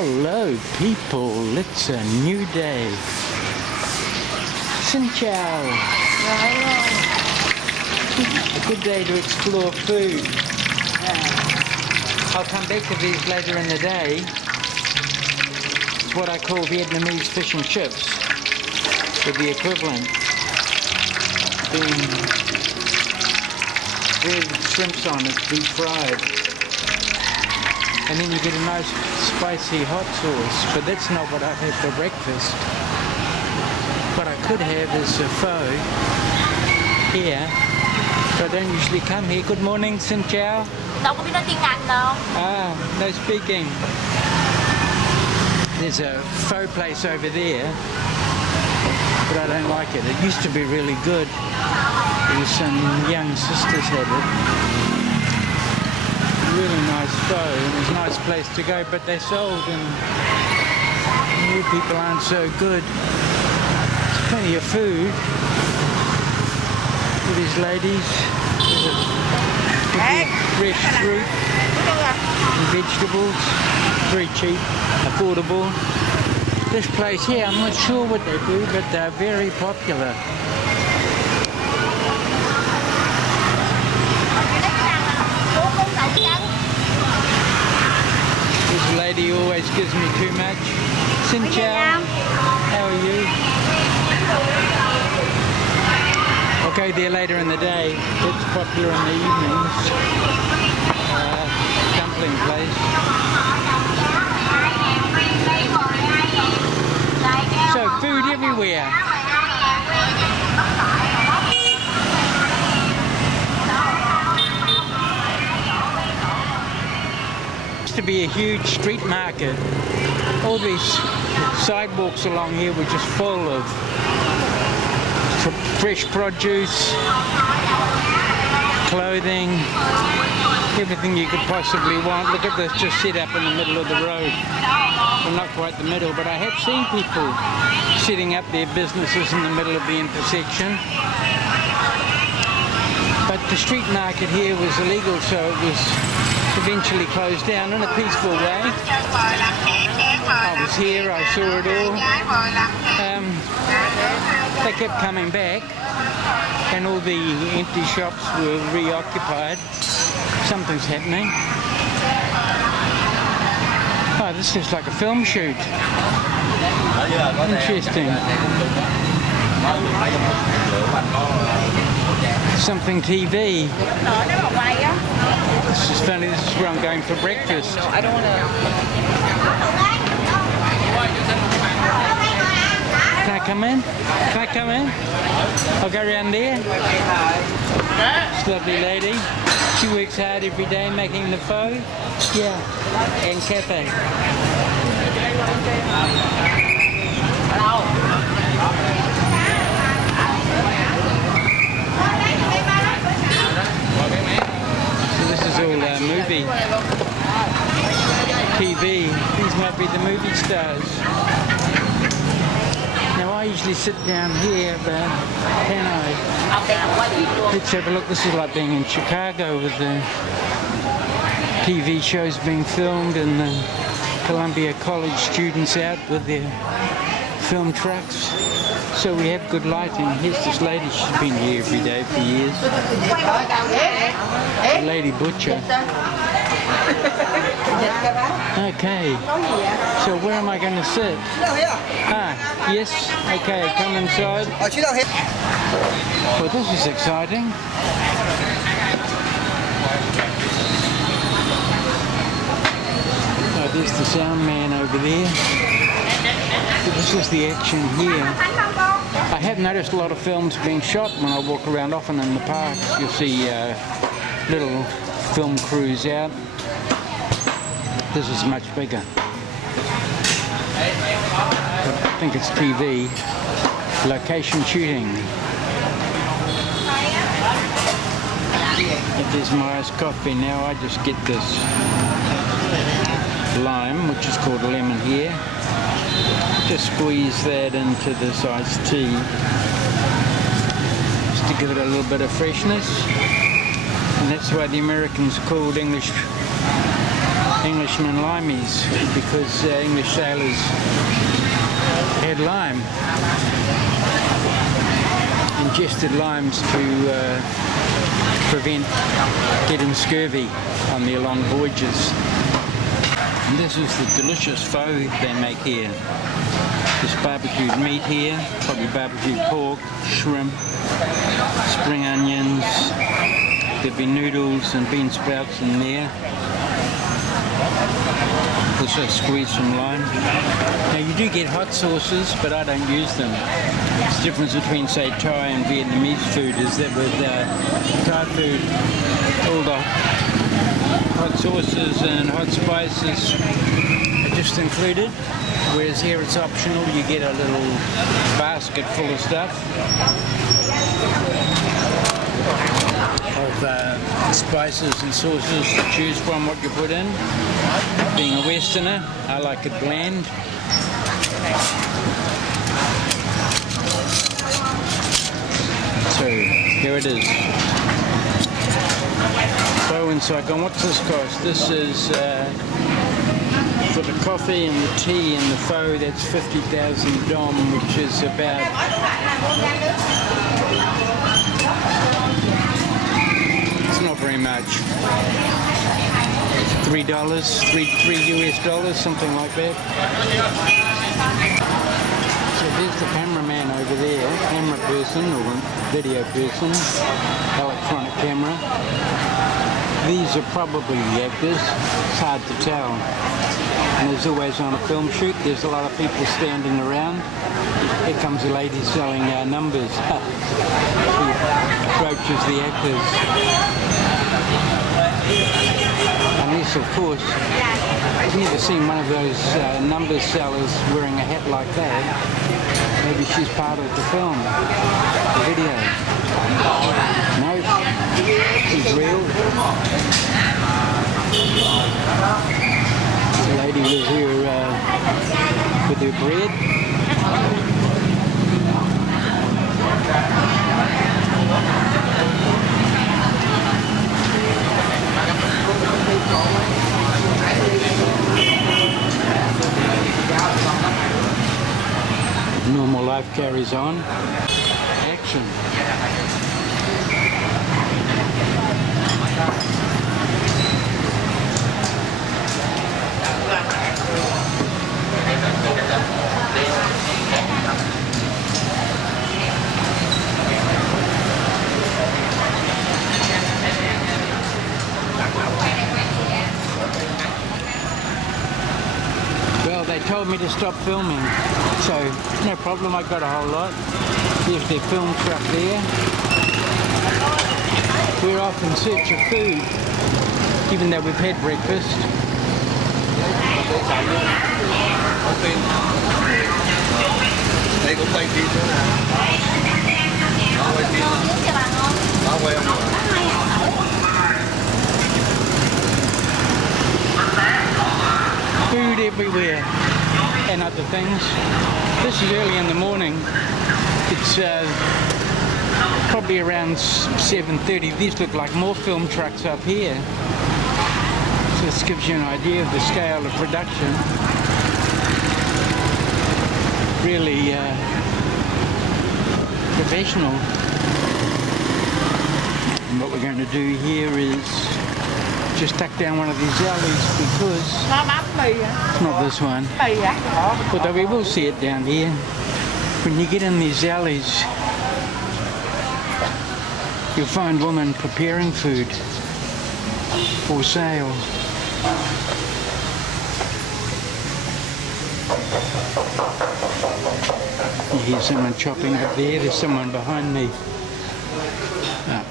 Hello people, it's a new day. Xin chào. A good day to explore food. I'll come back to these later in the day. It's what I call Vietnamese fish and chips, with the equivalent being grilled shrimps on it, deep fried. And then you get a nice spicy hot sauce, but that's not what I've had for breakfast. What I could have is a pho here, but I don't usually come here. Good morning, xin chào. Đâu có biết nói tiếng Anh đâu. No speaking. There's a pho place over there, but I don't like it. It used to be really good. There was some young sisters had it. Really nice pho, and it was a nice place to go, but they're sold and new people aren't so good. There's plenty of food for these ladies. Fresh fruit and vegetables, very cheap, affordable. This place here, I'm not sure what they do, but they're very popular. This lady always gives me too much. Xin chào. How are you? I'll go there later in the day. It's popular in the evenings. Dumpling place. So food everywhere. To be a huge street market. All these sidewalks along here were just full of fresh produce, clothing, everything you could possibly want. Look at this, just set up in the middle of the road. Well, not quite the middle, but I have seen people setting up their businesses in the middle of the intersection. But the street market here was illegal, so it was eventually closed down in a peaceful way. I was here, I saw it all. They kept coming back and all the empty shops were reoccupied. Something's happening. Oh, this is like a film shoot. Interesting. Something TV. This is funny, this is where I'm going for breakfast. I don't want to. Can I come in? Can I come in? I'll go around there. This lovely lady. She works hard every day making the pho. Yeah. And cafe. This is all movie, TV. These might be the movie stars. Now I usually sit down here, but can I? Let's have a look. This is like being in Chicago with the TV shows being filmed and the Columbia College students out with their film trucks. So we have good lighting. Here's this lady, she's been here every day for years. The lady butcher. Okay, so where am I going to sit? Yes, okay, come inside. Well, this is exciting. Oh, there's the sound man over there. So this is the action here. I have noticed a lot of films being shot when I walk around often in the parks. You'll see little film crews out. This is much bigger. But I think it's TV. Location shooting. If there's my iced coffee now, I just get this lime, which is called lemon here. Just squeeze that into this iced tea, just to give it a little bit of freshness. And that's why the Americans called English Englishmen limeys because English sailors had lime, ingested limes to prevent getting scurvy on their long voyages. And this is the delicious pho they make here. This barbecued meat here, probably barbecued pork, shrimp, spring onions. There'll be noodles and bean sprouts in there. Also squeeze some lime. Now you do get hot sauces, but I don't use them. The difference between, say, Thai and Vietnamese food is that with Thai food, all the hot sauces and hot spices are just included, whereas here it's optional. You get a little basket full of stuff of spices and sauces to choose from what you put in. Being a Westerner, I like it bland. So here it is. Pho in Saigon. What's this cost? This is for the coffee and the tea and the pho. That's 50,000 dong, which is about not very much. $3, three US dollars, something like that. So there's the cameraman over there, camera person or video person, electronic camera. These are probably the actors. It's hard to tell. And as always on a film shoot, there's a lot of people standing around. Here comes a lady selling numbers. She approaches the actors. Unless, of course, I've never seen one of those number sellers wearing a hat like that. Maybe she's part of the film, the video. No, she's real. The lady with her bread. Normal life carries on. Action. Well, they told me to stop filming, so no problem, I got a whole lot. There's their film truck there. We're off in search of food, even though we've had breakfast. Food everywhere and other things. This is early in the morning. It's probably around 7:30. These look like more film trucks up here. So this gives you an idea of the scale of production. Really professional. And what we're going to do here is just tuck down one of these alleys because it's not this one, but we will see it down here. When you get in these alleys, you'll find women preparing food for sale. You hear someone chopping up there. There's someone behind me. Oh,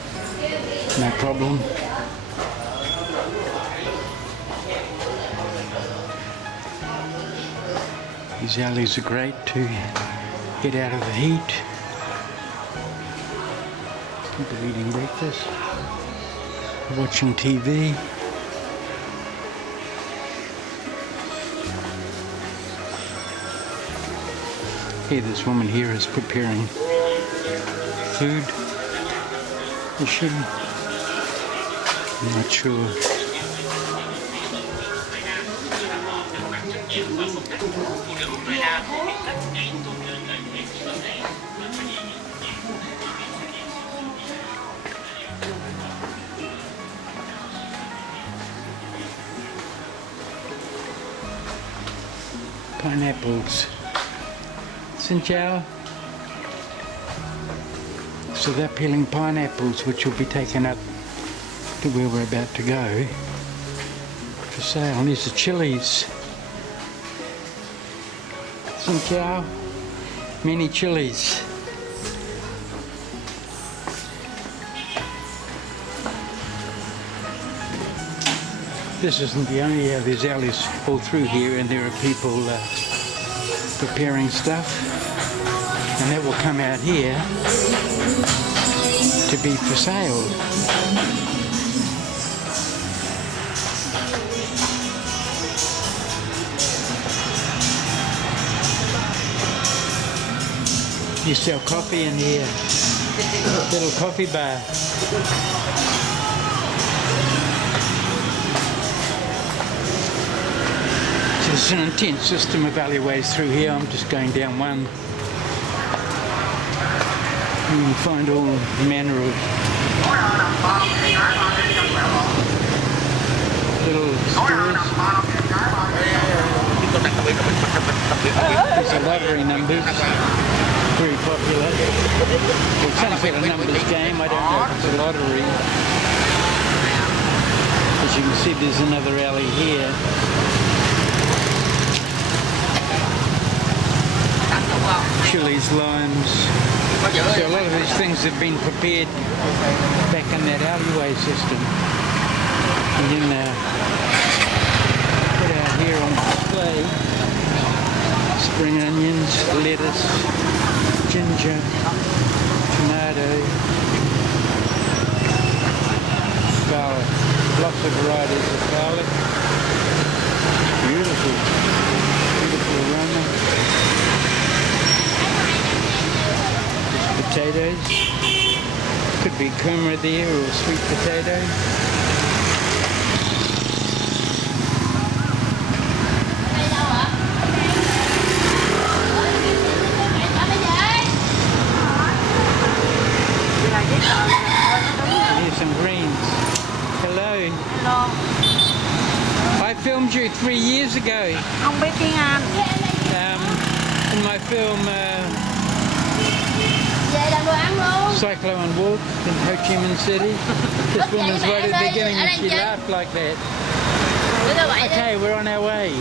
no problem. These alleys are great to get out of the heat. People eating breakfast, watching TV. Hey, this woman here is preparing food. Is she? I'm not sure. Pineapples. Xin chào. So they're peeling pineapples, which will be taken up to where we're about to go for sale. And these are chilies. Xin chào. Many chilies. This isn't the only area. There's alleys all through here, and there are people preparing stuff, and that will come out here to be for sale. You sell coffee in here, little coffee bar. There's an intense system of alleyways through here. I'm just going down one. You can find all manner of little stores. There's a lottery numbers, very popular. It's some sort of numbers game. I don't know if it's a lottery. As you can see, there's another alley here. Chilies, limes. So a lot of these things have been prepared back in that alleyway system and then put out here on display. Spring onions, lettuce, ginger, tomato, garlic. Lots of varieties of garlic. Beautiful, beautiful aroma. Potatoes. Could be kumara there or sweet potato. Here's some greens. Hello. Hello. I filmed you 3 years ago. Không biết tiếng Anh. In my film Cyclone Walk in Ho Chi Minh City. This woman's right at the beginning and she laughed like that. Okay, we're on our way.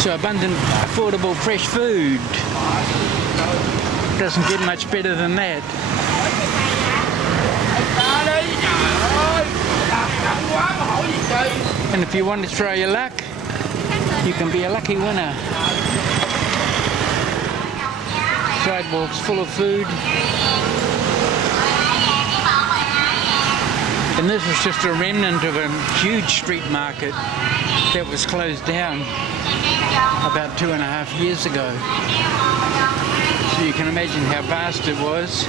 So abundant, affordable, fresh food. Doesn't get much better than that. And if you want to try your luck, you can be a lucky winner. Sidewalks full of food. And this was just a remnant of a huge street market that was closed down about 2.5 years ago. So you can imagine how vast it was.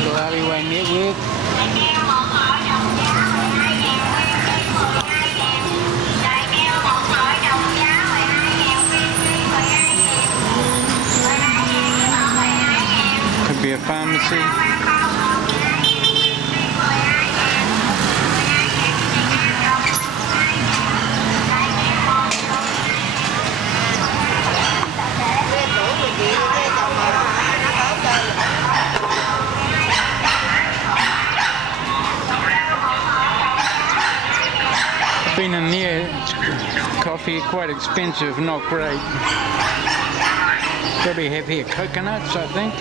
Little alleyway network. Could be a pharmacy. Been in there, coffee quite expensive, not great. Probably have here coconuts, I think.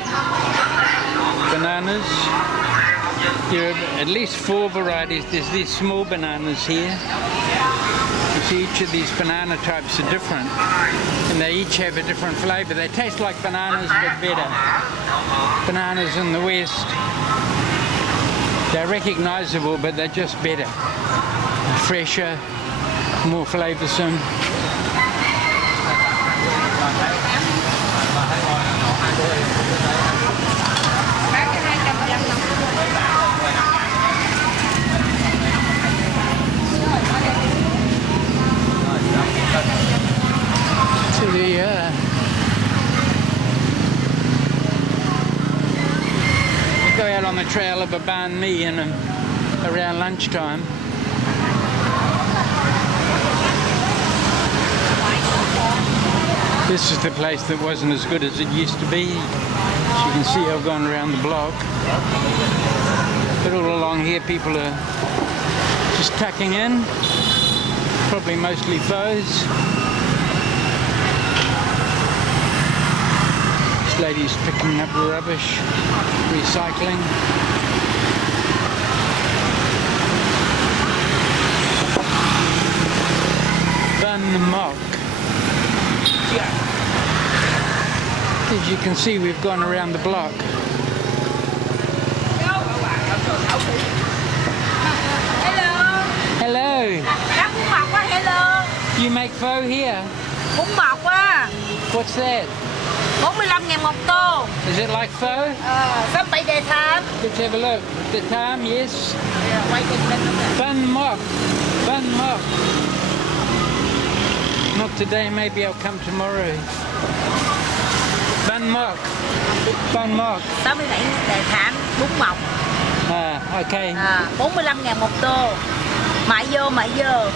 Bananas. There are at least 4 varieties. There's these small bananas here. You see, each of these banana types are different, and they each have a different flavour. They taste like bananas, but better. Bananas in the West, they're recognisable, but they're just better. Fresher, more flavoursome. on the trail of a banh mi around lunchtime. This is the place that wasn't as good as it used to be. As you can see, I've gone around the block. But all along here, people are just tucking in. Probably mostly foes. This lady's picking up rubbish, recycling. Van Mok. As you can see, we've gone around the block. Hello. Hello. Cá bún mọc á, hello. You make pho here? Bún mọc á. What's that? 45.000 một tô. Is it like pho? Sắp bảy đề tham. Let's have a look. The time, yes. Quay trên bên đó kìa. Van Mok. Van Mok. Not today, maybe I'll come tomorrow. Van Mok. Van Mok. 67 đề tham, bún mọc. Okay. 45.000 một tô. Mại vô, mại vô.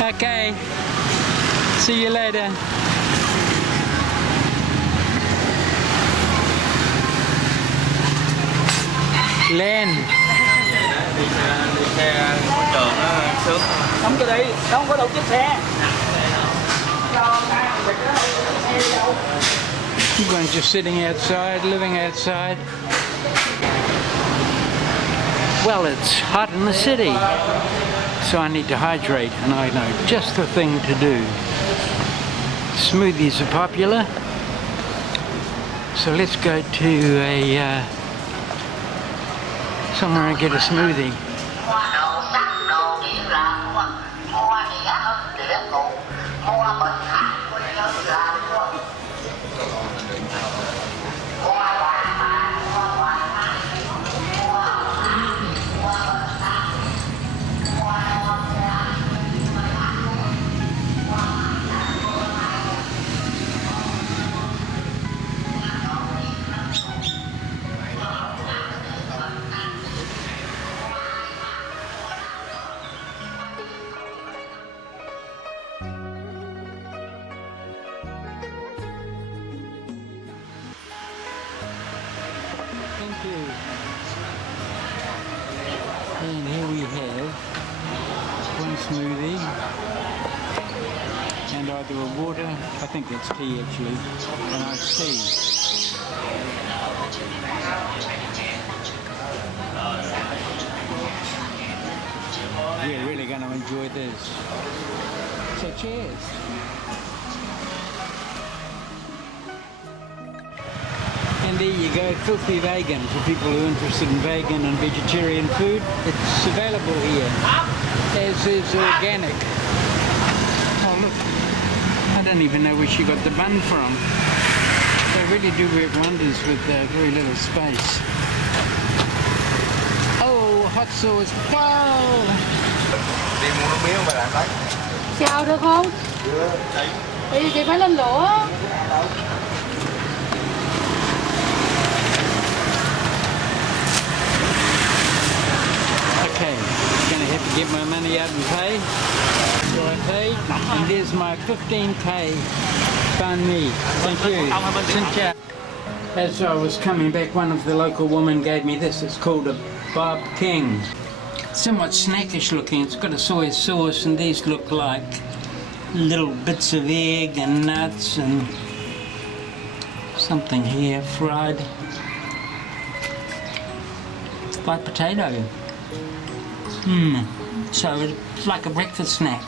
Okay. See you later. Lên. Đi xe môi trường nó sướng. Không cho đi, không có đủ chiếc xe. Everyone's just sitting outside, living outside. Well, it's hot in the city, so I need to hydrate, and I know just the thing to do. Smoothies are popular, so let's go to a somewhere and get a smoothie. Thank you. And here we have one smoothie and either a water, I think that's tea actually, and iced tea. We're really going to enjoy this. So cheers. And there you go, filthy vegan for people who are interested in vegan and vegetarian food. It's available here, as is organic. Oh look, I don't even know where she got the bun from. They really do work wonders with very little space. Oh, hot sauce, wow! Đi mua nước miếng mà làm đấy. Chào được không? Thì chị phải lên lửa. Okay, gonna have to get my money out and pay. So I paid, and there's my 15k banh mi. Thank you. Xin chào. As I was coming back, one of the local women gave me this. It's called a Bob King. Somewhat snackish looking. It's got a soy sauce, and these look like little bits of egg and nuts and something here fried. Like potato. So it's like a breakfast snack.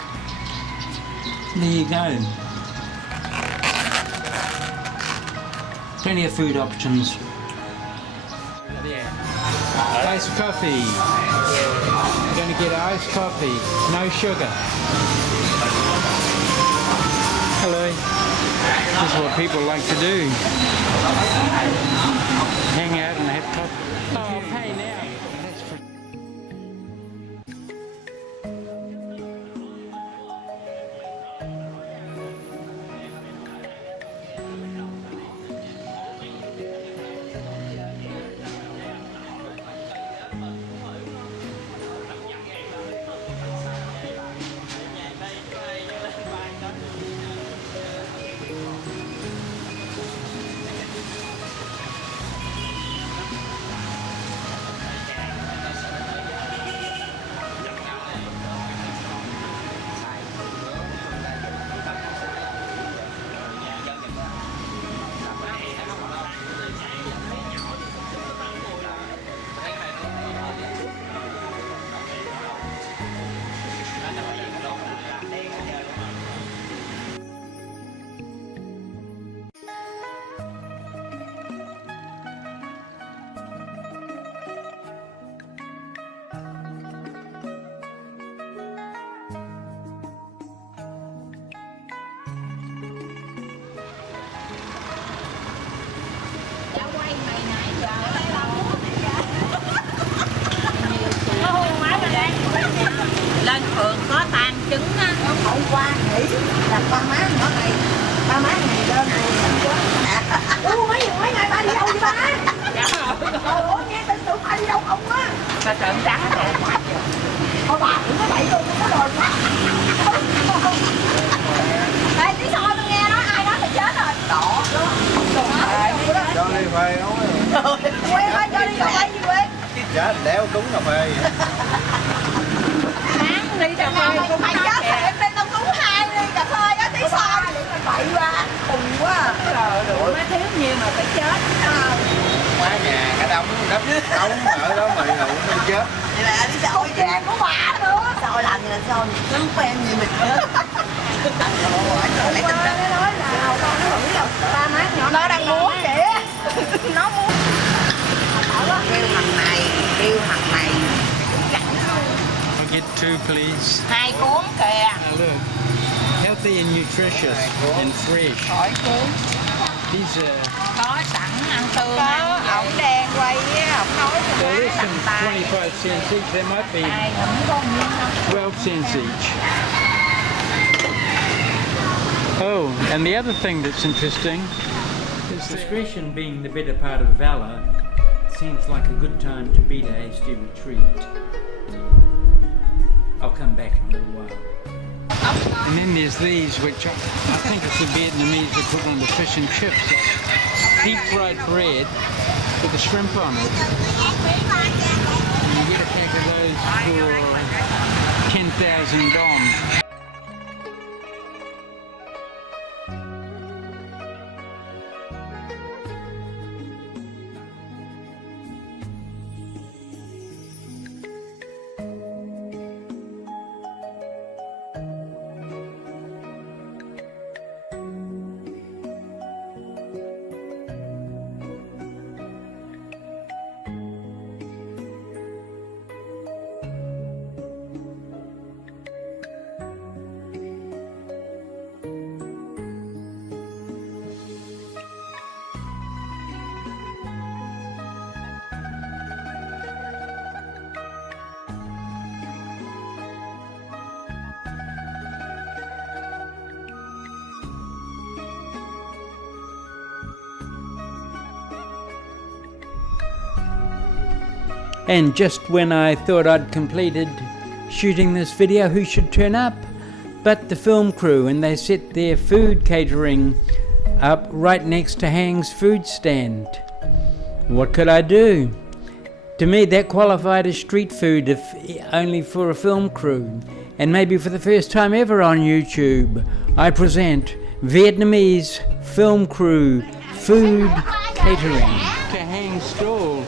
There you go. Plenty of food options. Iced coffee. You're going to get iced coffee, no sugar. Hello. This is what people like to do. Hang out and have coffee. Oh, pay now. That's for phê nói. Quên ơi, cho đi cà phê đi quên. Chết đéo cúng cà phê vậy. Sáng đi cà phê cũng mày chết rồi, em đây tao cúng 2 ly cà phê á, tí sao? Bậy quá, khùng quá. Rồi má thiếu nhiều mà phải chết. Má nhà cả đống đất đống ở đó mày ngủ mới chết. Vậy là đi sao chứ em có quả nữa. Sao làm như là sao? Cứ quen gì mình chết. Lấy tình ra nói là con nó nghĩ là ba má nhỏ nó đang muốn vậy á. Nó muốn kêu thằng này, kêu thằng này. I'll get 2 please. 2 cuốn kìa. Now look, healthy and nutritious and fresh. Hỏi cuốn. These are Có sẵn ăn tươi. Có, ổng đang quay á, ổng nói cho there má is làm some tay. 25 cents each. There might be Ai không có miếng đâu. 12 cents each. Oh, and the other thing that's interesting is discretion being the better part of valor. Seems like a good time to beat a hasty retreat. I'll come back in a little while. And then there's these, which I think it's the Vietnamese that put on the fish and chips. Deep fried bread with the shrimp on it. And you get a pack of those for 10,000 dong. And just when I thought I'd completed shooting this video, who should turn up but the film crew, and they set their food catering up right next to Hang's food stand. What could I do? To me that qualified as street food, if only for a film crew. And maybe for the first time ever on YouTube, I present Vietnamese film crew food catering. To Hang's stall.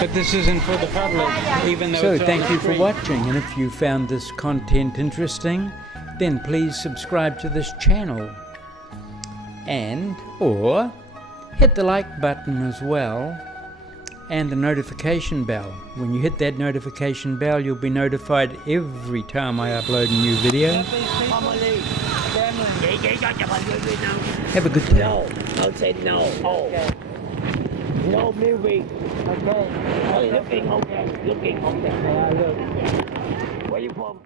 But this isn't for the public, even though it's thank you for free. watching, and if you found this content interesting, then please subscribe to this channel or hit the like button as well and the notification bell. When you hit that notification bell, you'll be notified every time I upload a new video. Have a good day. No, don't say no. Oh. No moving. Okay. Looking okay. Looking okay. Where you from?